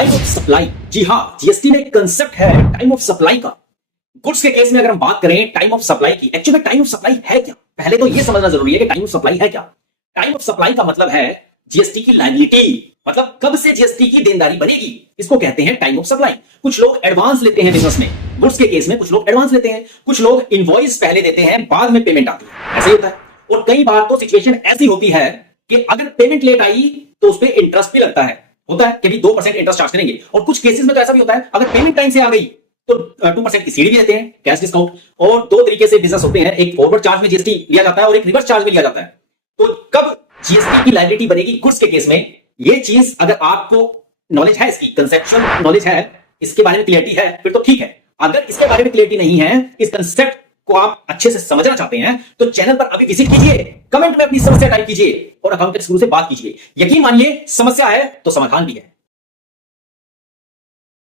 Time of supply. जी हां, GST में एक कंसेप्ट है टाइम ऑफ सप्लाई का। गुड्स के केस में अगर हम बात करें टाइम ऑफ सप्लाई की, एक्चुअली में टाइम ऑफ सप्लाई है क्या, पहले तो यह समझना जरूरी है कि टाइम ऑफ सप्लाई है क्या। टाइम ऑफ सप्लाई का मतलब है जीएसटी की लायबिलिटी, मतलब कब से जीएसटी की देनदारी बनेगी, इसको कहते हैं टाइम ऑफ सप्लाई। कुछ लोग एडवांस लेते हैं बिजनेस में, गुड्स के केस में कुछ लोग एडवांस लेते हैं, कुछ लोग इनवॉइस पहले देते हैं, बाद में पेमेंट आती है, ऐसा ही होता है। और कई बार तो सिचुएशन ऐसी होती है कि अगर पेमेंट लेट आई तो उस पर इंटरेस्ट भी लगता है, होता है कि भी 2% इंटरेस्ट चार्ज करेंगे। और कुछ केसेस में तो ऐसा भी होता है, अगर पेमेंट टाइम से आ गई तो 2% की सीडी भी देते हैं, कैश डिस्काउंट। और दो तरीके से बिजनेस होते हैं, एक फॉरवर्ड चार्ज में जीएसटी लिया जाता है और एक रिवर्स चार्ज में लिया जाता है। तो कब जीएसटी की लायबिलिटी बनेगी गुड्स के केस में, ये चीज अगर आपको नॉलेज है, इसकी कंसेप्चुअल नॉलेज है, इसके बारे में क्लियरिटी है, फिर तो ठीक है। अगर इसके बारे में क्लियरिटी नहीं है, इस कंसेप्ट को आप अच्छे से समझना चाहते हैं, तो चैनल पर अभी विजिट कीजिए, कमेंट में अपनी समस्या टाइप कीजिए और अकाउंटेंट्स गुरु से बात कीजिए। यकीन मानिए, समस्या है तो समाधान भी है।